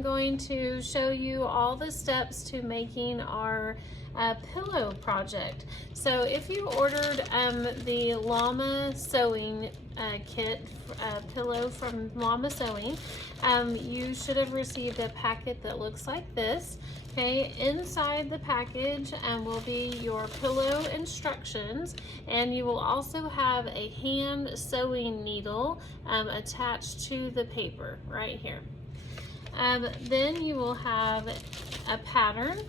I'm going to show you all the steps to making our pillow project. So if you ordered the Llama Sewing kit pillow from Llama Sewing, you should have received a packet that looks like this. Okay, inside the package will be your pillow instructions, and you will also have a hand sewing needle attached to the paper right here. Then you will have a pattern.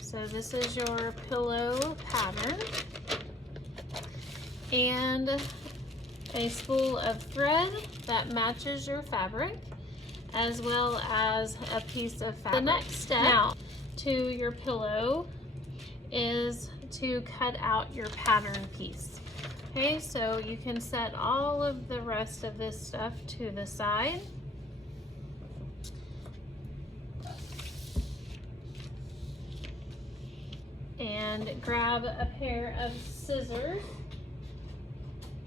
So this is your pillow pattern, and a spool of thread that matches your fabric, as well as a piece of fabric. The next step now to your pillow is to cut out your pattern piece. Okay, so you can set all of the rest of this stuff to the side. And grab a pair of scissors,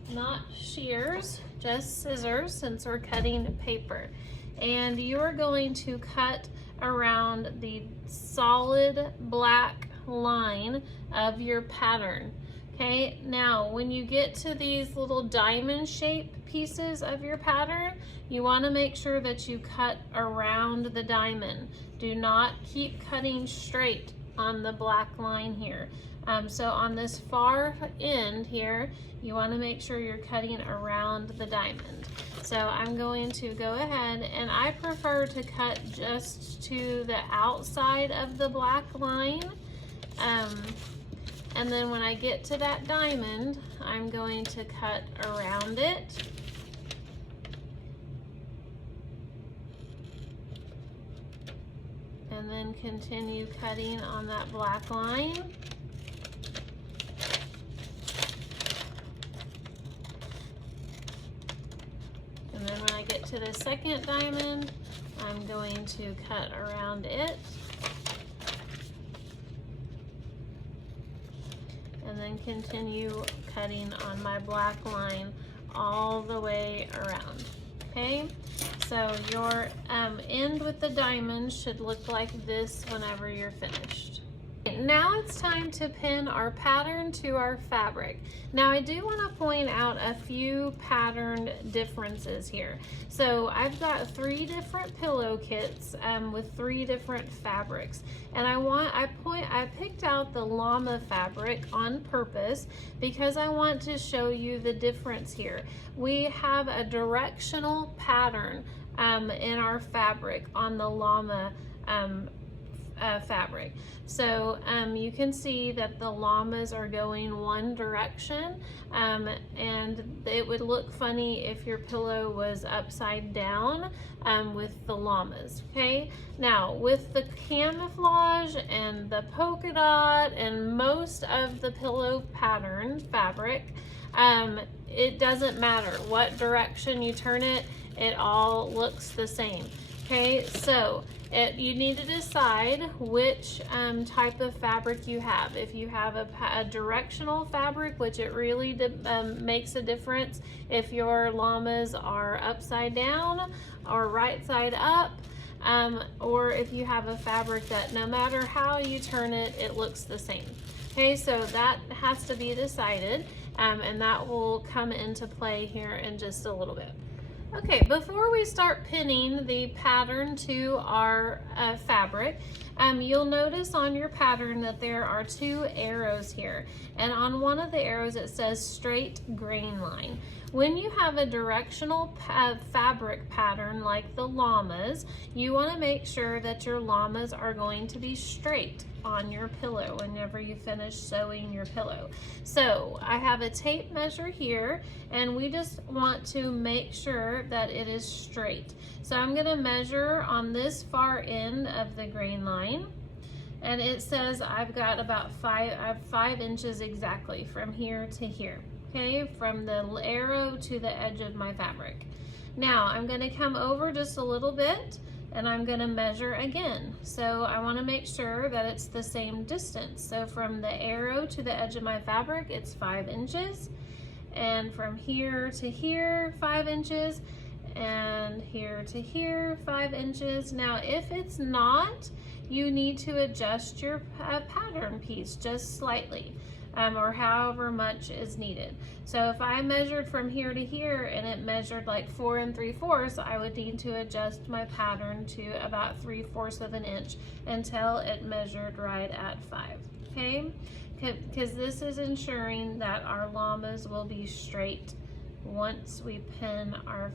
not shears, just scissors, since we're cutting paper. And you're going to cut around the solid black line of your pattern. Okay, now when you get to these little diamond shaped pieces of your pattern, you want to make sure that you cut around the diamond. Do not keep cutting straight on the black line here. So on this far end here, you want to make sure you're cutting around the diamond. So I'm going to go ahead, and I prefer to cut just to the outside of the black line. And then when I get to that diamond, I'm going to cut around it. And then continue cutting on that black line. And then when I get to the second diamond, I'm going to cut around it. And then continue cutting on my black line all the way around. Okay, so your end with the diamond should look like this whenever you're finished. Now it's time to pin our pattern to our fabric. Now I do want to point out a few pattern differences here. So I've got 3 different pillow kits with 3 different fabrics, and I picked out the llama fabric on purpose because I want to show you the difference here. We have a directional pattern in our fabric on the llama fabric. So you can see that the llamas are going one direction, and it would look funny if your pillow was upside down with the llamas. Okay, now with the camouflage and the polka dot and most of the pillow pattern fabric, it doesn't matter what direction you turn it, it all looks the same. Okay, so you need to decide which type of fabric you have. If you have a directional fabric, which it really makes a difference if your llamas are upside down or right side up, or if you have a fabric that no matter how you turn it, it looks the same. Okay, so that has to be decided, and that will come into play here in just a little bit. Okay, before we start pinning the pattern to our fabric, you'll notice on your pattern that there are 2 arrows here, and on one of the arrows it says straight grain line. When you have a directional fabric pattern like the llamas, you want to make sure that your llamas are going to be straight on your pillow whenever you finish sewing your pillow. So I have a tape measure here, and we just want to make sure that it is straight. So I'm going to measure on this far end of the grain line, and it says I've got about 5 inches exactly from here to here. Okay, from the arrow to the edge of my fabric. Now I'm going to come over just a little bit, and I'm going to measure again. So I want to make sure that it's the same distance. So from the arrow to the edge of my fabric, it's 5 inches, and from here to here, 5 inches, and here to here, 5 inches. Now, if it's not, you need to adjust your pattern piece just slightly, or however much is needed. So if I measured from here to here and it measured like 4 3/4, I would need to adjust my pattern to about 3/4 of an inch until it measured right at 5, okay? Because this is ensuring that our llamas will be straight once we pin our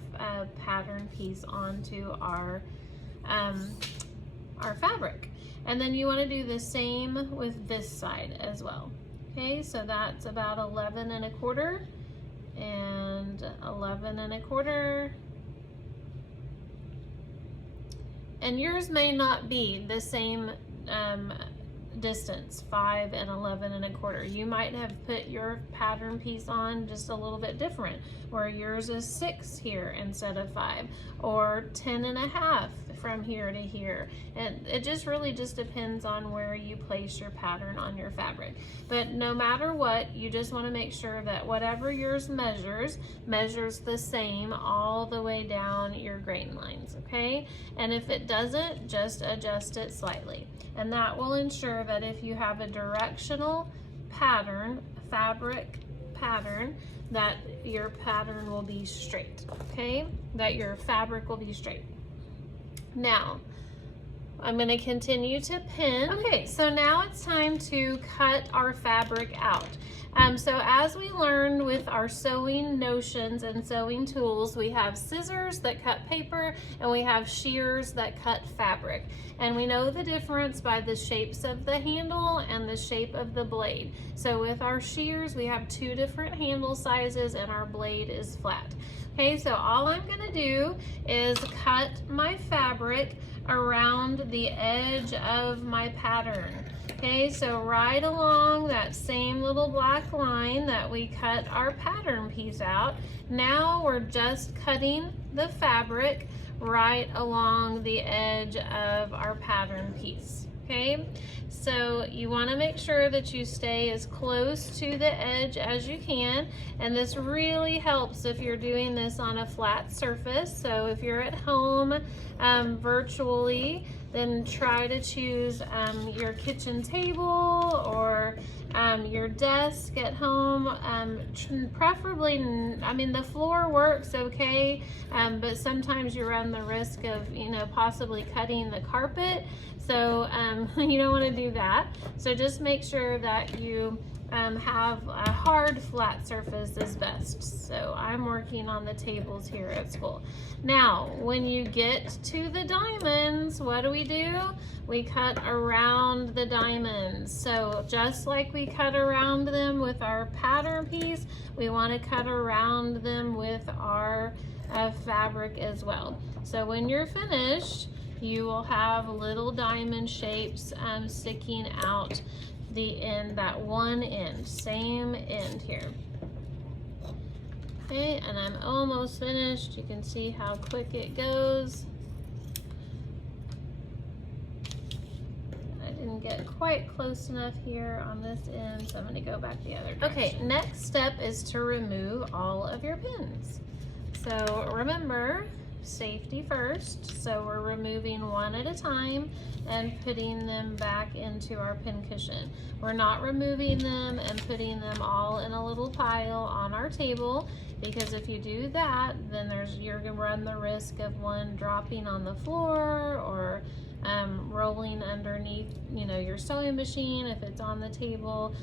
pattern piece onto our fabric. And then you want to do the same with this side as well. Okay, so that's about 11 1/4 and 11 1/4. And yours may not be the same distance, 5 and 11 1/4. You might have put your pattern piece on just a little bit different, where yours is 6 here instead of 5, or 10 1/2 from here to here. And it just really just depends on where you place your pattern on your fabric. But no matter what, you just want to make sure that whatever yours measures the same all the way down your grain lines, okay? And if it doesn't, just adjust it slightly. And that will ensure that if you have a directional pattern, fabric pattern, that your pattern will be straight, okay? That your fabric will be straight. Now, I'm going to continue to pin. Okay, so now it's time to cut our fabric out. So as we learned with our sewing notions and sewing tools, we have scissors that cut paper and we have shears that cut fabric. And we know the difference by the shapes of the handle and the shape of the blade. So with our shears, we have 2 different handle sizes and our blade is flat. Okay, so all I'm gonna do is cut my fabric around the edge of my pattern. Okay, so right along that same little black line that we cut our pattern piece out, now we're just cutting the fabric right along the edge of our pattern piece. Okay, so you want to make sure that you stay as close to the edge as you can, and this really helps if you're doing this on a flat surface. So if you're at home virtually, then try to choose your kitchen table or your desk at home. Preferably, I mean, the floor works okay, but sometimes you run the risk of, you know, possibly cutting the carpet. So you don't want to do that. So just make sure that you have a hard flat surface is best. So I'm working on the tables here at school. Now, when you get to the diamonds, what do? We cut around the diamonds. So just like we cut around them with our pattern piece, we want to cut around them with our fabric as well. So when you're finished, you will have little diamond shapes sticking out the end, that one end, same end here. Okay, and I'm almost finished. You can see how quick it goes. I didn't get quite close enough here on this end, so I'm going to go back the other direction. Okay, next step is to remove all of your pins. So remember, safety first. So we're removing one at a time and putting them back into our pin cushion. We're not removing them and putting them all in a little pile on our table, because if you do that, then you're gonna run the risk of one dropping on the floor or rolling underneath, you know, your sewing machine if it's on the table.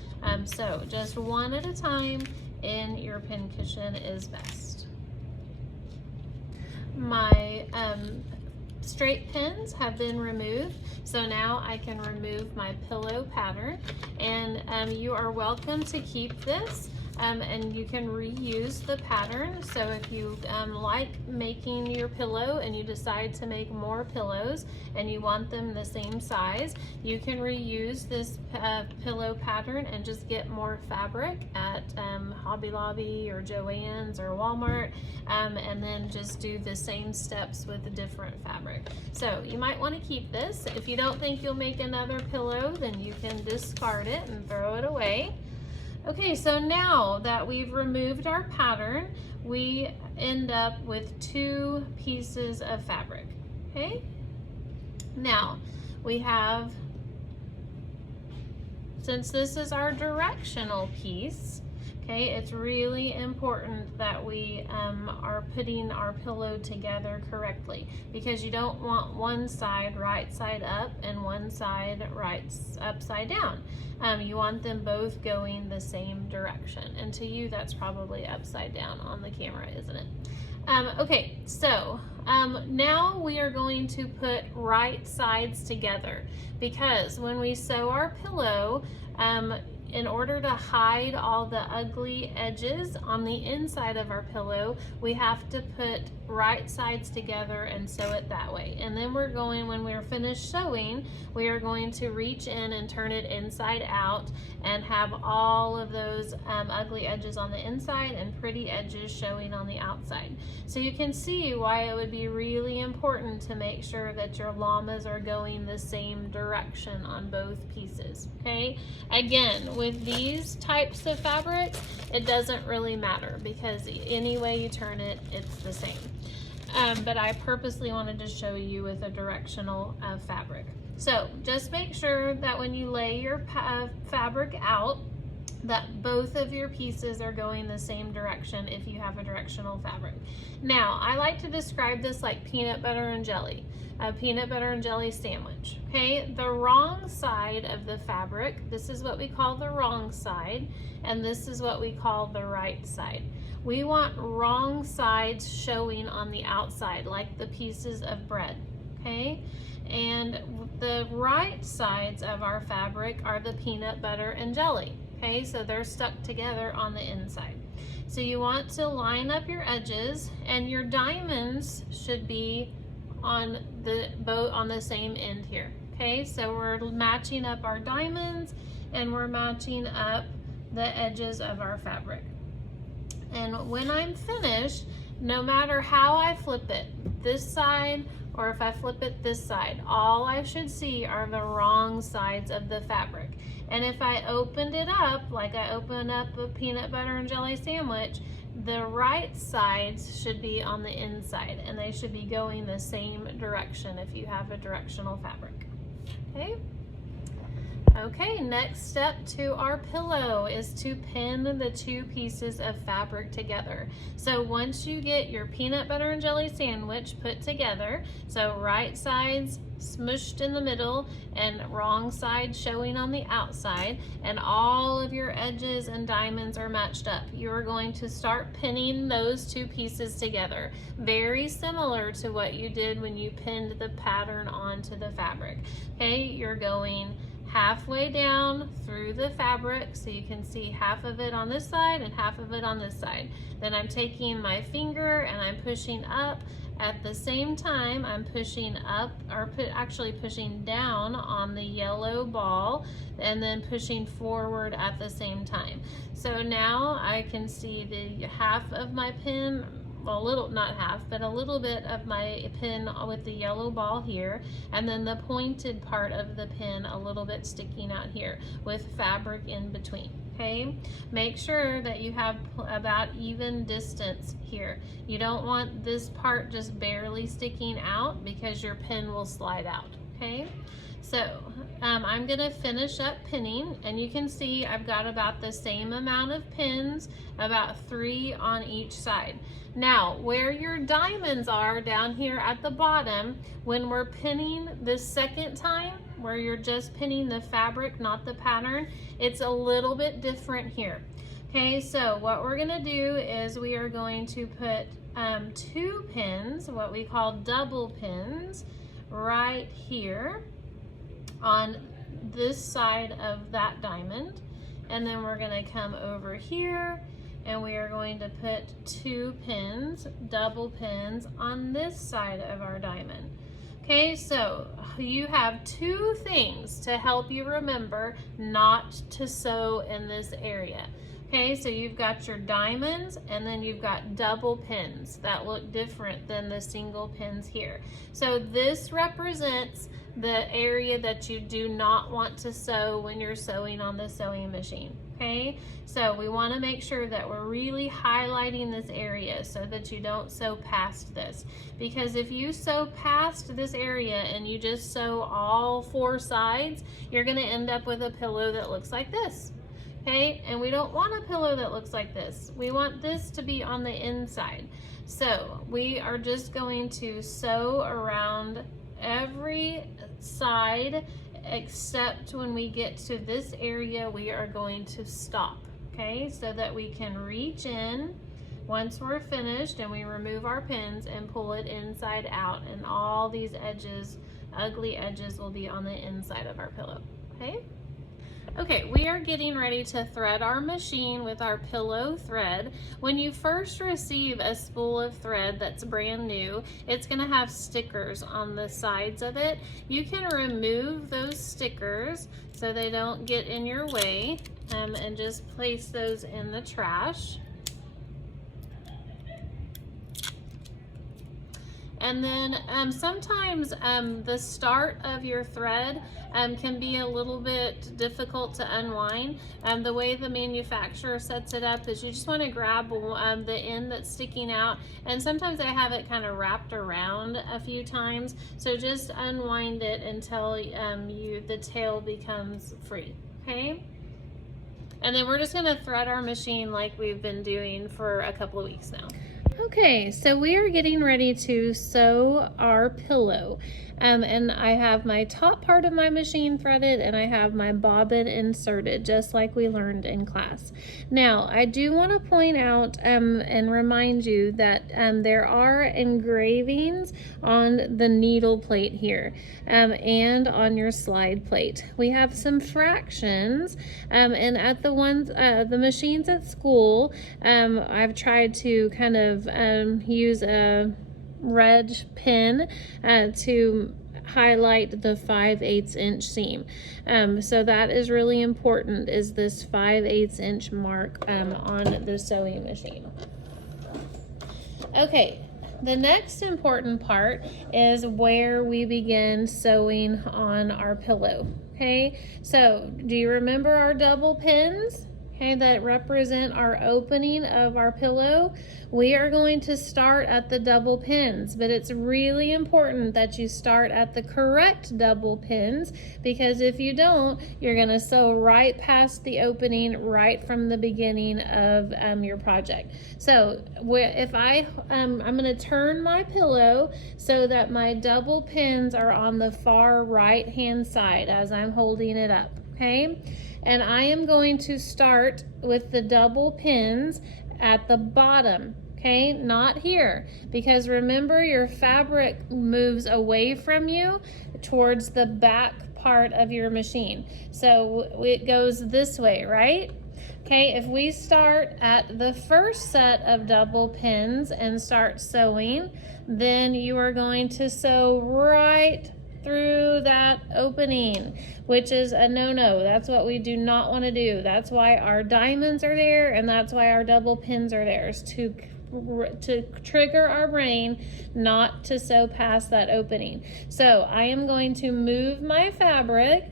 So just one at a time in your pin cushion is best. My straight pins have been removed, so now I can remove my pillow pattern, and you are welcome to keep this, and you can reuse the pattern. So if you like making your pillow and you decide to make more pillows and you want them the same size, you can reuse this pillow pattern and just get more fabric at Hobby Lobby or Joann's or Walmart, and then just do the same steps with a different fabric. So you might want to keep this. If you don't think you'll make another pillow, then you can discard it and throw it away. Okay, so now that we've removed our pattern, we end up with 2 pieces of fabric. Okay? Now, we have, since this is our directional piece, okay, it's really important that we are putting our pillow together correctly, because you don't want one side right side up and one side upside down. You want them both going the same direction, and to you that's probably upside down on the camera, isn't it? Okay, so now we are going to put right sides together, because when we sew our pillow, in order to hide all the ugly edges on the inside of our pillow, we have to put right sides together and sew it that way. And then we're going, when we're finished sewing, we are going to reach in and turn it inside out and have all of those ugly edges on the inside and pretty edges showing on the outside. So you can see why it would be really important to make sure that your llamas are going the same direction on both pieces, okay? Again, with these types of fabrics, it doesn't really matter, because any way you turn it, it's the same. But I purposely wanted to show you with a directional fabric. So just make sure that when you lay your fabric out, that both of your pieces are going the same direction if you have a directional fabric. Now, I like to describe this like peanut butter and jelly, a peanut butter and jelly sandwich, okay? The wrong side of the fabric, this is what we call the wrong side, and this is what we call the right side. We want wrong sides showing on the outside, like the pieces of bread, okay? And the right sides of our fabric are the peanut butter and jelly, okay? So they're stuck together on the inside. So you want to line up your edges, and your diamonds should be on the same end here, okay? So we're matching up our diamonds, and we're matching up the edges of our fabric. And when I'm finished, no matter how I flip it, this side or if I flip it this side, all I should see are the wrong sides of the fabric. And if I opened it up, like I opened up a peanut butter and jelly sandwich, the right sides should be on the inside, and they should be going the same direction if you have a directional fabric. Okay? Okay, next step to our pillow is to pin the 2 pieces of fabric together. So once you get your peanut butter and jelly sandwich put together, so right sides smushed in the middle and wrong side showing on the outside, and all of your edges and diamonds are matched up, you're going to start pinning those 2 pieces together. Very similar to what you did when you pinned the pattern onto the fabric. Okay, you're going halfway down through the fabric, so you can see half of it on this side and half of it on this side. Then I'm taking my finger and I'm pushing up. At the same time, I'm pushing up, or actually pushing down on the yellow ball, and then pushing forward at the same time. So now I can see the half of my pin, well, a little, not half, but a little bit of my pin with the yellow ball here, and then the pointed part of the pin a little bit sticking out here with fabric in between. Okay, make sure that you have about even distance here. You don't want this part just barely sticking out, because your pin will slide out. Okay, so I'm gonna finish up pinning, and you can see I've got about the same amount of pins, about 3 on each side. Now, where your diamonds are down here at the bottom, when we're pinning the second time, where you're just pinning the fabric, not the pattern, it's a little bit different here. Okay, so what we're gonna do is we are going to put 2 pins, what we call double pins, right here on this side of that diamond. And then we're gonna come over here, and we are going to put 2 pins, double pins, on this side of our diamond. Okay, so you have 2 things to help you remember not to sew in this area. Okay, so you've got your diamonds, and then you've got double pins that look different than the single pins here. So this represents the area that you do not want to sew when you're sewing on the sewing machine. Okay, so we want to make sure that we're really highlighting this area so that you don't sew past this, because if you sew past this area and you just sew all 4 sides, you're going to end up with a pillow that looks like this. Okay, and we don't want a pillow that looks like this. We want this to be on the inside. So we are just going to sew around every side, except when we get to this area, we are going to stop, okay, so that we can reach in once we're finished, and we remove our pins and pull it inside out, and all these edges, ugly edges, will be on the inside of our pillow. Okay. Okay, we are getting ready to thread our machine with our pillow thread. When you first receive a spool of thread that's brand new, it's going to have stickers on the sides of it. You can remove those stickers so they don't get in your way, and just place those in the trash. And then sometimes the start of your thread can be a little bit difficult to unwind. The way the manufacturer sets it up is you just want to grab the end that's sticking out, and sometimes I have it kind of wrapped around a few times, so just unwind it until the tail becomes free. Okay, and then we're just going to thread our machine like we've been doing for a couple of weeks now. Okay, so we are getting ready to sew our pillow, and I have my top part of my machine threaded, and I have my bobbin inserted, just like we learned in class. Now, I do want to point out and remind you that there are engravings on the needle plate here, and on your slide plate. We have some fractions, and at the machines at school, I've tried to kind of use a red pen to highlight the 5/8 inch seam. So that is really important, is this 5/8 inch mark on the sewing machine. Okay, the next important part is where we begin sewing on our pillow. Okay, so do you remember our double pins? Okay, that represent our opening of our pillow. We are going to start at the double pins, but it's really important that you start at the correct double pins, because if you don't, you're going to sew right past the opening right from the beginning of your project. So if I'm going to turn my pillow so that my double pins are on the far right hand side as I'm holding it up. Okay, and I am going to start with the double pins at the bottom, okay, not here, because remember, your fabric moves away from you towards the back part of your machine, so it goes this way, right? Okay, if we start at the first set of double pins and start sewing, then you are going to sew right through that opening, which is a no-no. That's what we do not want to do. That's why our diamonds are there, and that's why our double pins are there, is to trigger our brain not to sew past that opening. So I am going to move my fabric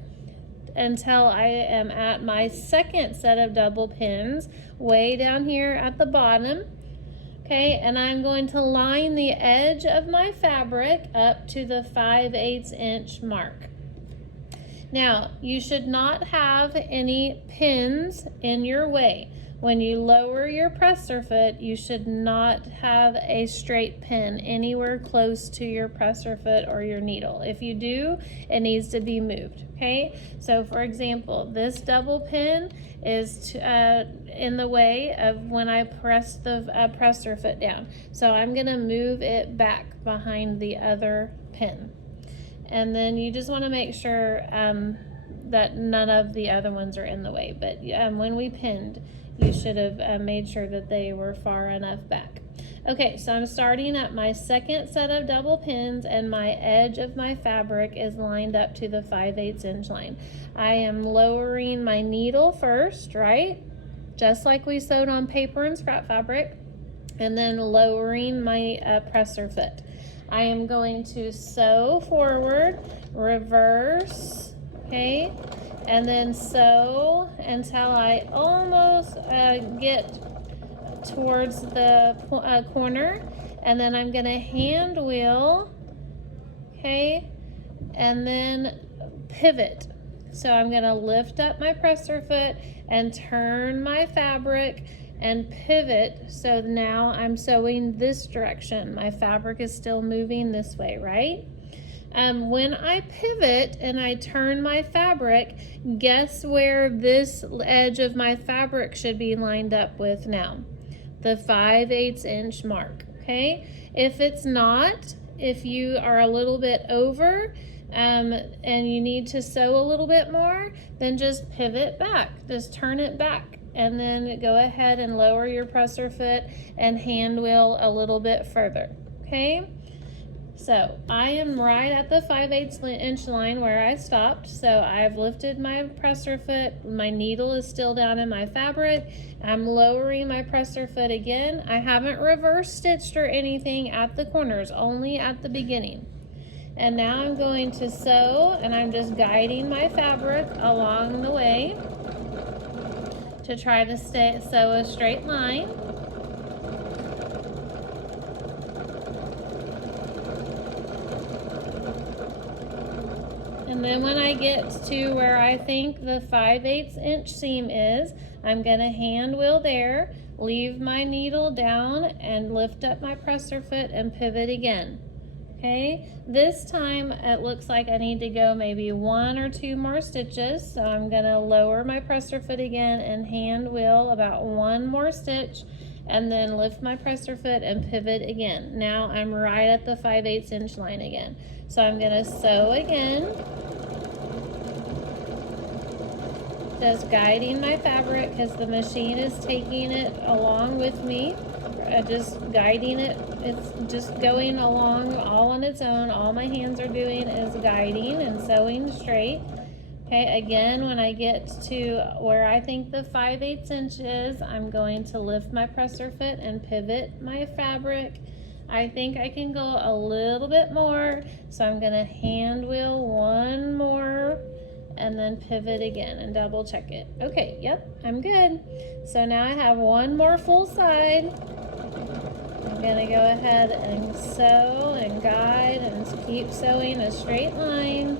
until I am at my second set of double pins, way down here at the bottom. Okay, and I'm going to line the edge of my fabric up to the 5/8 inch mark. Now, you should not have any pins in your way. When you lower your presser foot, you should not have a straight pin anywhere close to your presser foot or your needle. If you do, it needs to be moved, okay? So for example, this double pin is in the way of when I press the presser foot down. So I'm gonna move it back behind the other pin. And then you just wanna make sure that none of the other ones are in the way. But when we pinned, you should have made sure that they were far enough back. Okay, so I'm starting at my second set of double pins, and my edge of my fabric is lined up to the 5/8 inch line. I am lowering my needle first, right? Just like we sewed on paper and scrap fabric, and then lowering my presser foot. I am going to sew forward, reverse, okay, and then sew until I almost get towards the corner, and then I'm going to hand wheel, okay, and then pivot. So I'm going to lift up my presser foot and turn my fabric and pivot. So now I'm sewing this direction. My fabric is still moving this way, right? When I pivot and I turn my fabric, guess where this edge of my fabric should be lined up with now? The 5/8 inch mark, okay? If it's not, if you are a little bit over, and you need to sew a little bit more, then just pivot back, just turn it back, and then go ahead and lower your presser foot and hand wheel a little bit further, okay? So I am right at the 5/8 inch line where I stopped. So I've lifted my presser foot, my needle is still down in my fabric, I'm lowering my presser foot again. I haven't reverse stitched or anything at the corners, only at the beginning. And now I'm going to sew, and I'm just guiding my fabric along the way to try to sew a straight line. And then when I get to where I think the 5/8 inch seam is, I'm going to hand wheel there, leave my needle down, and lift up my presser foot and pivot again. Okay, this time it looks like I need to go maybe 1 or 2 more stitches, so I'm going to lower my presser foot again and hand wheel about 1 more stitch, and then lift my presser foot and pivot again. Now I'm right at the 5/8 inch line again. So I'm going to sew again, just guiding my fabric because the machine is taking it along with me. Just guiding it, it's just going along all on its own. All my hands are doing is guiding and sewing straight. Okay, again, when I get to where I think the 5/8 inch is, I'm going to lift my presser foot and pivot my fabric. I think I can go a little bit more, so I'm gonna hand wheel 1 more and then pivot again and double check it. Okay, yep, I'm good. So now I have 1 more full side. I'm gonna go ahead and sew and guide and keep sewing a straight line.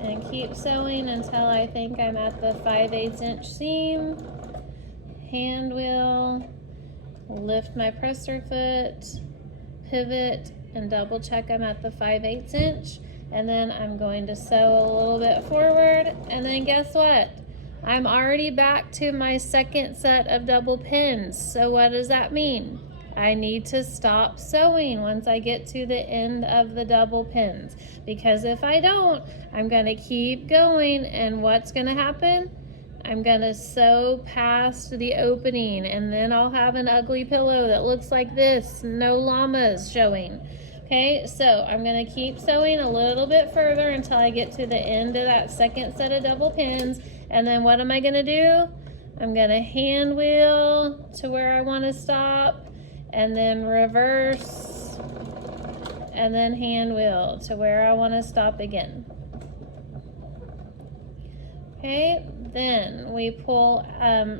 And keep sewing until I think I'm at the 5/8 inch seam. Hand wheel, lift my presser foot, pivot, and double check I'm at the 5/8 inch. And then I'm going to sew a little bit forward, and then guess what? I'm already back to my second set of double pins. So what does that mean? I need to stop sewing once I get to the end of the double pins, because if I don't, I'm going to keep going, and what's going to happen? I'm going to sew past the opening, and then I'll have an ugly pillow that looks like this, no llamas showing. Okay, so I'm going to keep sewing a little bit further until I get to the end of that second set of double pins. And then what am I going to do? I'm going to hand wheel to where I want to stop, and then reverse, and then hand wheel to where I want to stop again. Okay, then we pull,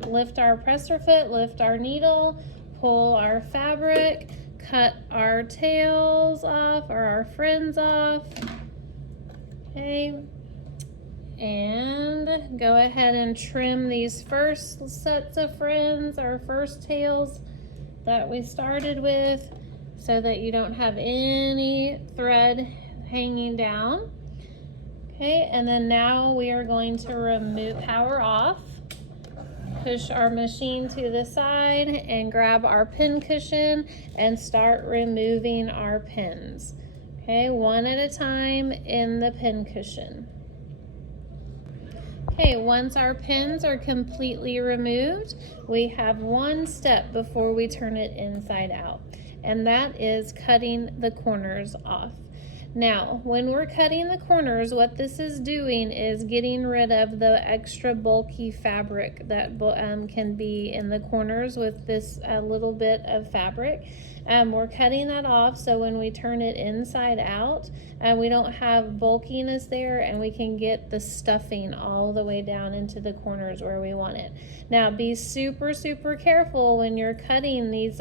lift our presser foot, lift our needle, pull our fabric, cut our tails off, or our fringe off. Okay. And go ahead and trim these first sets of fringe, our first tails that we started with, so that you don't have any thread hanging down. Okay, and then now we are going to remove, power off, push our machine to the side and grab our pin cushion and start removing our pins. Okay, 1 at a time in the pin cushion. Okay, once our pins are completely removed, we have 1 step before we turn it inside out, and that is cutting the corners off. Now, when we're cutting the corners, what this is doing is getting rid of the extra bulky fabric that can be in the corners with this little bit of fabric. We're cutting that off so when we turn it inside out, we don't have bulkiness there, and we can get the stuffing all the way down into the corners where we want it. Now, be super, super careful when you're cutting these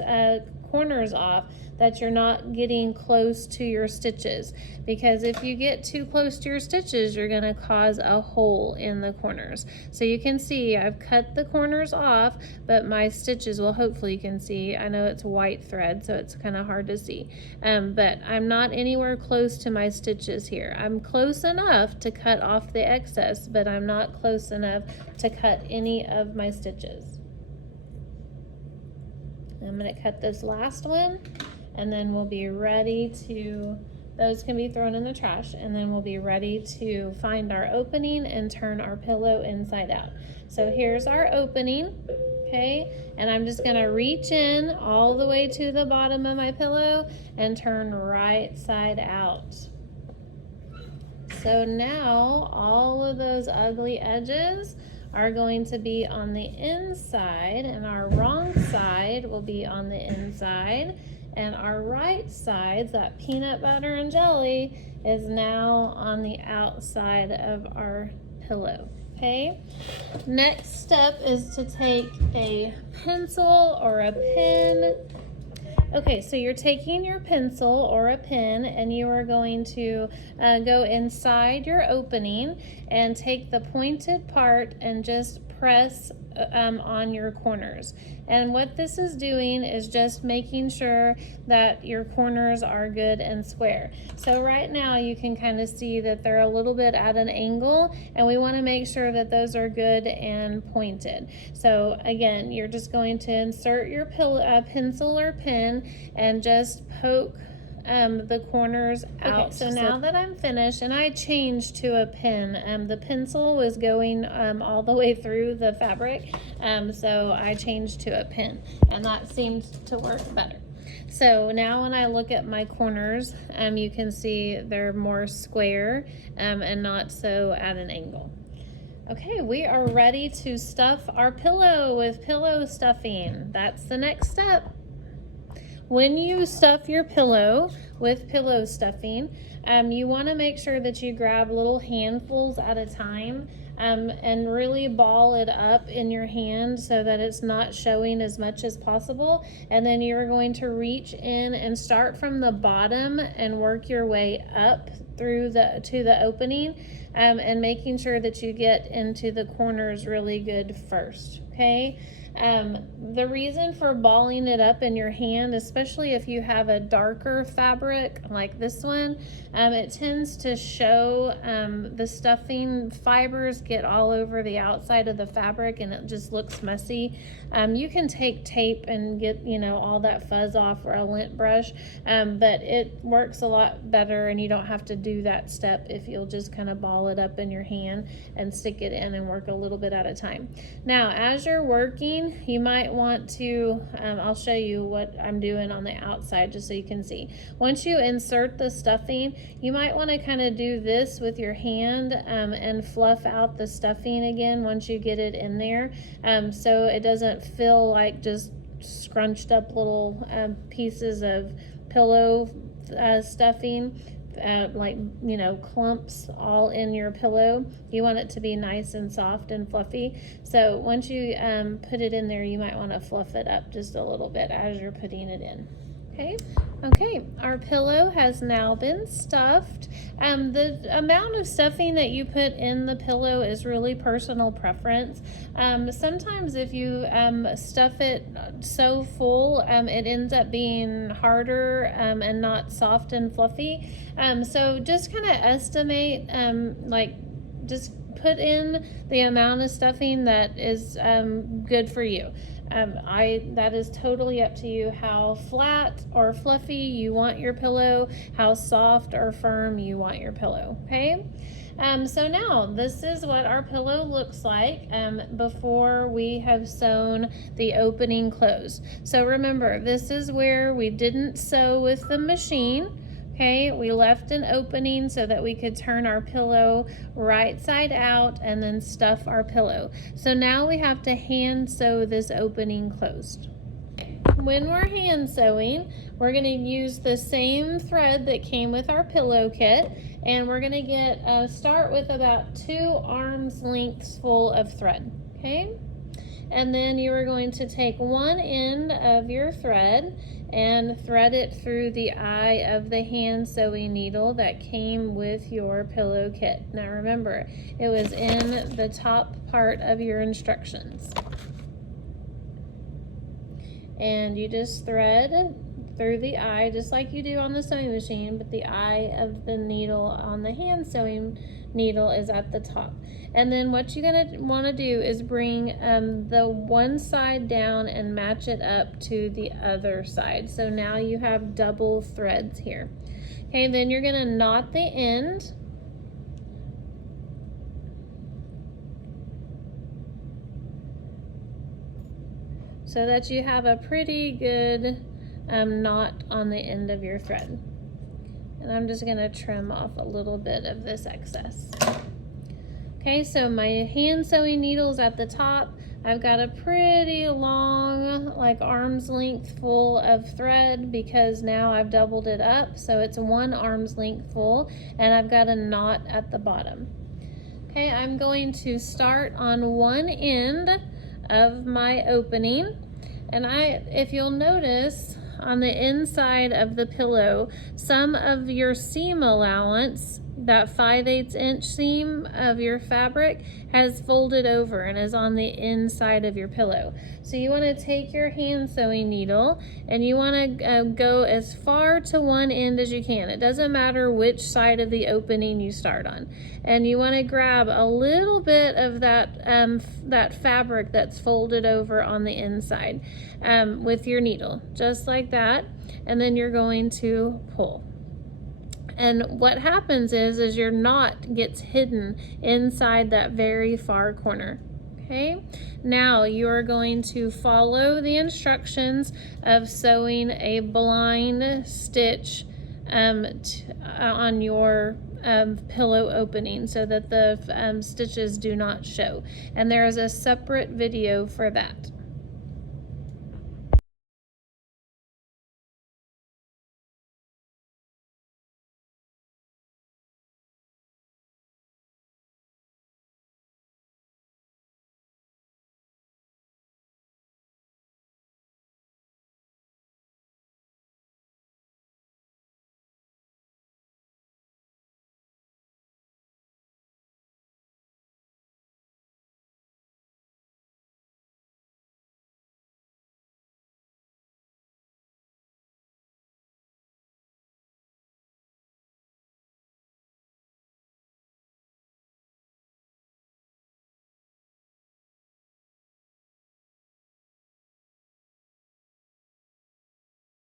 corners off that you're not getting close to your stitches, because if you get too close to your stitches, you're going to cause a hole in the corners. So you can see I've cut the corners off, but my stitches, well, hopefully you can see, I know it's white thread, so it's kind of hard to see, but I'm not anywhere close to my stitches here. I'm close enough to cut off the excess, but I'm not close enough to cut any of my stitches. I'm going to cut this last one, and then we'll be ready to, those can be thrown in the trash, and then we'll be ready to find our opening and turn our pillow inside out. So here's our opening, okay? And I'm just gonna reach in all the way to the bottom of my pillow and turn right side out. So now all of those ugly edges are going to be on the inside, and our wrong side will be on the inside, and our right side, that peanut butter and jelly, is now on the outside of our pillow, okay? Next step is to take a pencil or a pen. Okay, so you're taking your pencil or a pen, and you are going to go inside your opening and take the pointed part and just press on your corners. And what this is doing is just making sure that your corners are good and square. So right now you can kind of see that they're a little bit at an angle, and we want to make sure that those are good and pointed. So again, you're just going to insert your pencil or pen and just poke the corners out. Okay, so now that I'm finished, and I changed to a pen, the pencil was going all the way through the fabric, so I changed to a pen, and that seemed to work better. So now when I look at my corners, you can see they're more square and not so at an angle. Okay, we are ready to stuff our pillow with pillow stuffing. That's the next step. When you stuff your pillow with pillow stuffing, you want to make sure that you grab little handfuls at a time and really ball it up in your hand so that it's not showing as much as possible. And then you're going to reach in and start from the bottom and work your way up through to the opening, and making sure that you get into the corners really good first, okay? The reason for balling it up in your hand, especially if you have a darker fabric like this one, it tends to show the stuffing fibers get all over the outside of the fabric, and it just looks messy. You can take tape and get, all that fuzz off, or a lint brush, but it works a lot better, and you don't have to do that step if you'll just kind of ball it up in your hand and stick it in and work a little bit at a time. Now, as you're working, you might want to, I'll show you what I'm doing on the outside just so you can see. Once you insert the stuffing, you might want to kind of do this with your hand and fluff out the stuffing again once you get it in there, so it doesn't feel like just scrunched up little pieces of pillow stuffing, like clumps all in your pillow. You want it to be nice and soft and fluffy. So once you put it in there, you might want to fluff it up just a little bit as you're putting it in. Okay, our pillow has now been stuffed. The amount of stuffing that you put in the pillow is really personal preference. Sometimes if you stuff it so full, it ends up being harder and not soft and fluffy. So just kind of estimate, just put in the amount of stuffing that is good for you. That is totally up to you how flat or fluffy you want your pillow, how soft or firm you want your pillow, okay? So now this is what our pillow looks like before we have sewn the opening closed. So remember, this is where we didn't sew with the machine. Okay, we left an opening so that we could turn our pillow right side out and then stuff our pillow. So now we have to hand sew this opening closed. When we're hand sewing, we're going to use the same thread that came with our pillow kit, and we're going to start with about 2 arms lengths full of thread. Okay, and then you are going to take one end of your thread and thread it through the eye of the hand sewing needle that came with your pillow kit. Now remember, it was in the top part of your instructions. And you just thread through the eye just like you do on the sewing machine, but the eye of the needle on the hand sewing needle is at the top. And then what you're going to want to do is bring the one side down and match it up to the other side. So now you have double threads here. Okay, then you're going to knot the end. So that you have a pretty good knot on the end of your thread. And I'm just going to trim off a little bit of this excess. Okay, so my hand sewing needle's at the top. I've got a pretty long, like arm's length full of thread because now I've doubled it up. So it's 1 arm's length full, and I've got a knot at the bottom. Okay, I'm going to start on one end of my opening, and if you'll notice on the inside of the pillow, some of your seam allowance, that 5/8 inch seam of your fabric, has folded over and is on the inside of your pillow. So you want to take your hand sewing needle and you want to go as far to one end as you can. It doesn't matter which side of the opening you start on. And you want to grab a little bit of that fabric that's folded over on the inside with your needle, just like that. And then you're going to pull. And what happens is your knot gets hidden inside that very far corner. Okay, now you are going to follow the instructions of sewing a blind stitch on your pillow opening so that the stitches do not show. And there is a separate video for that.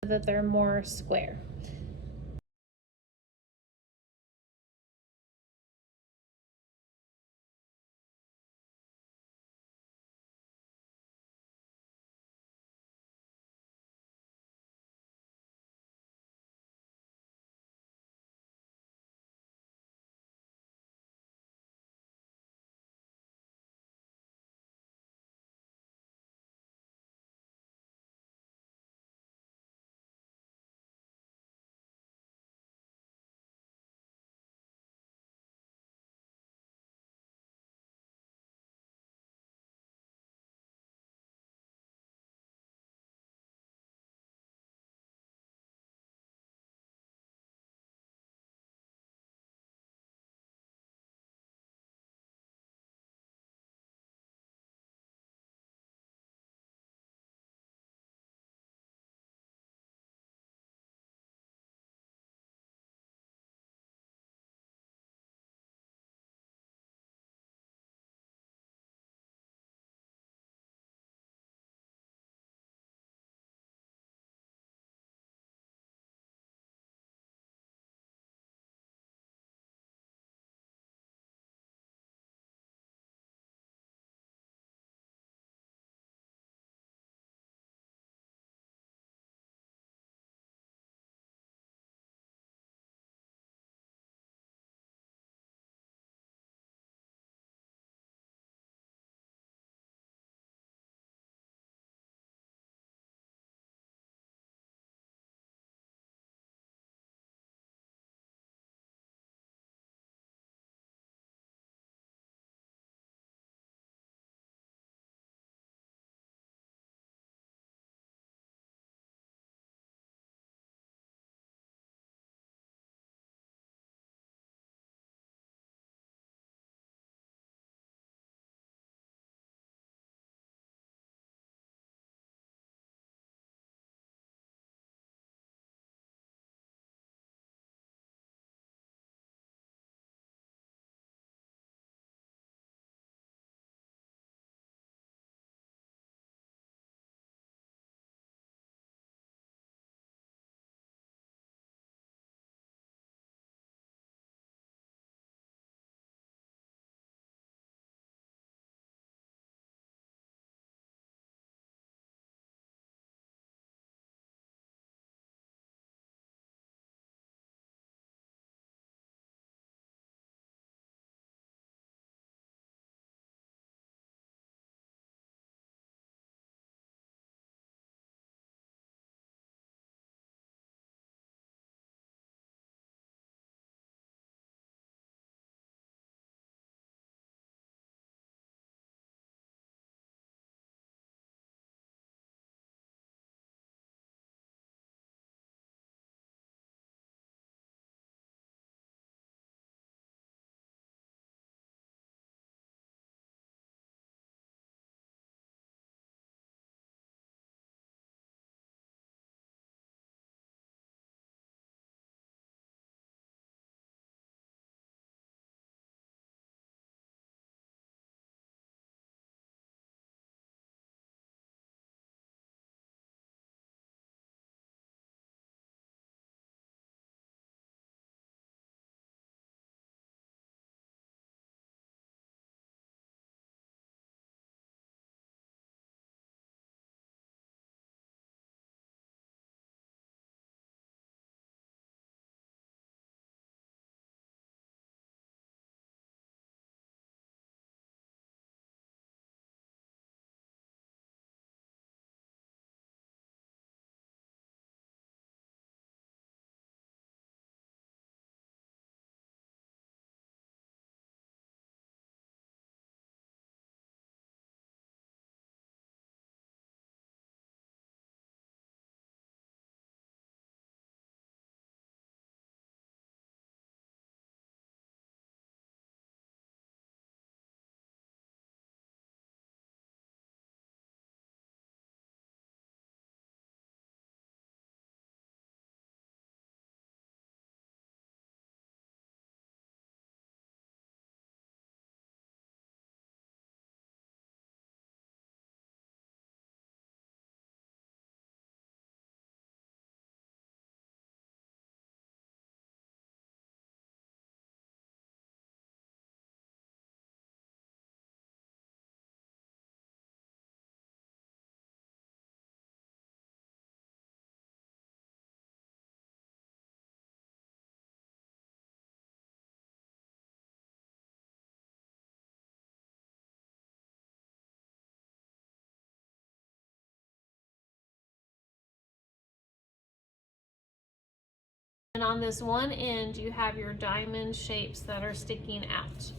So that they're more square. And on this one end, you have your diamond shapes that are sticking out.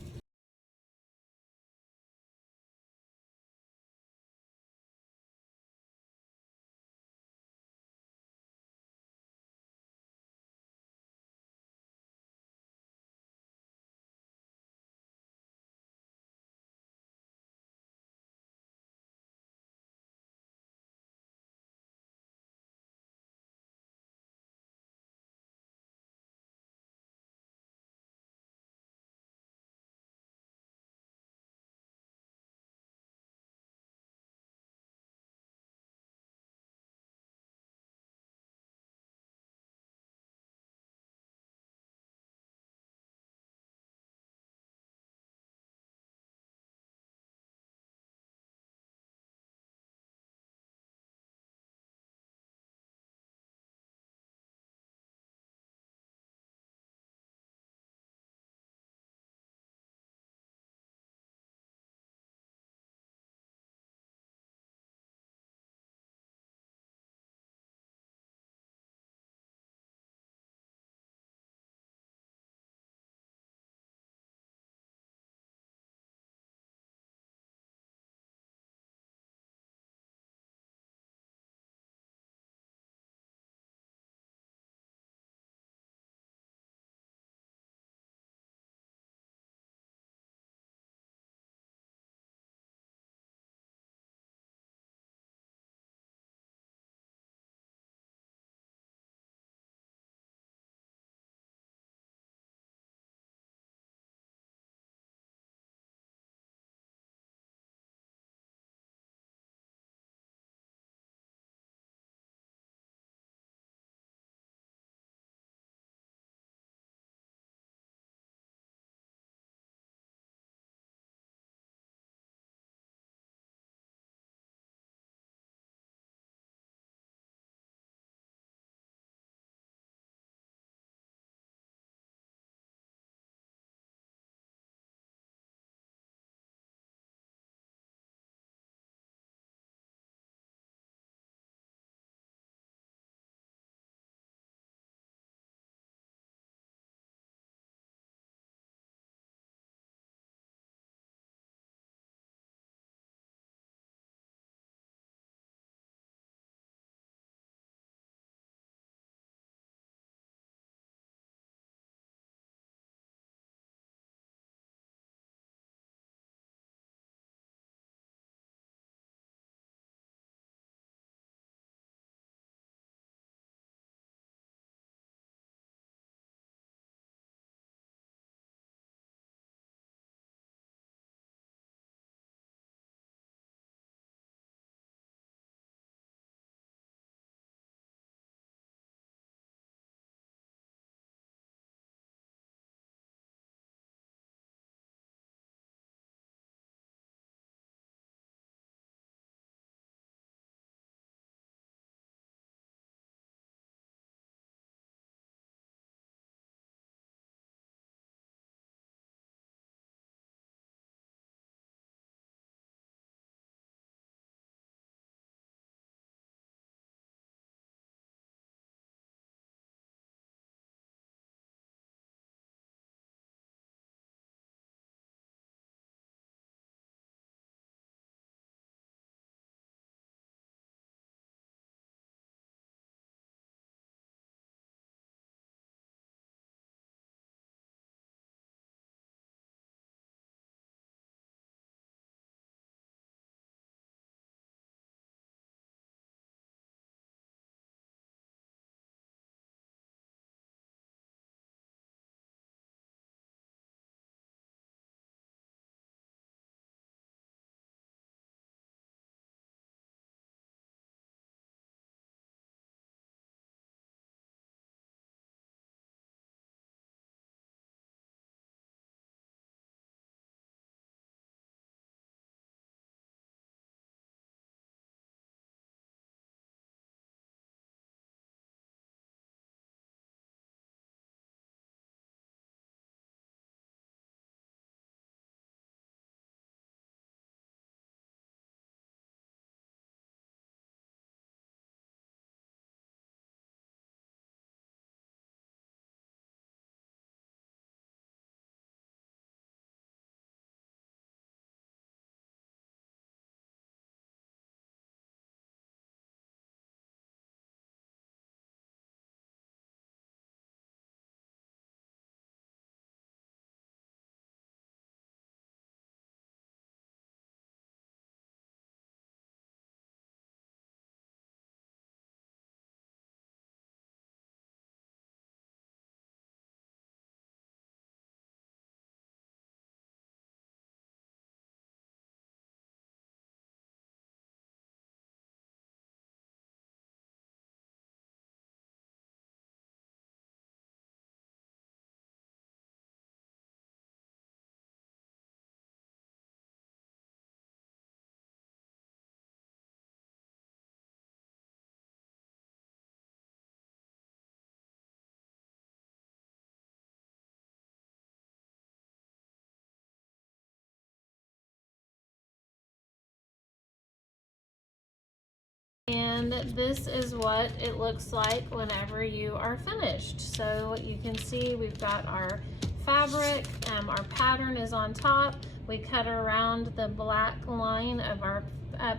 And this is what it looks like whenever you are finished. So you can see we've got our fabric, our pattern is on top. We cut around the black line of our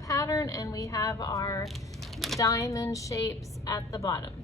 pattern, and we have our diamond shapes at the bottom.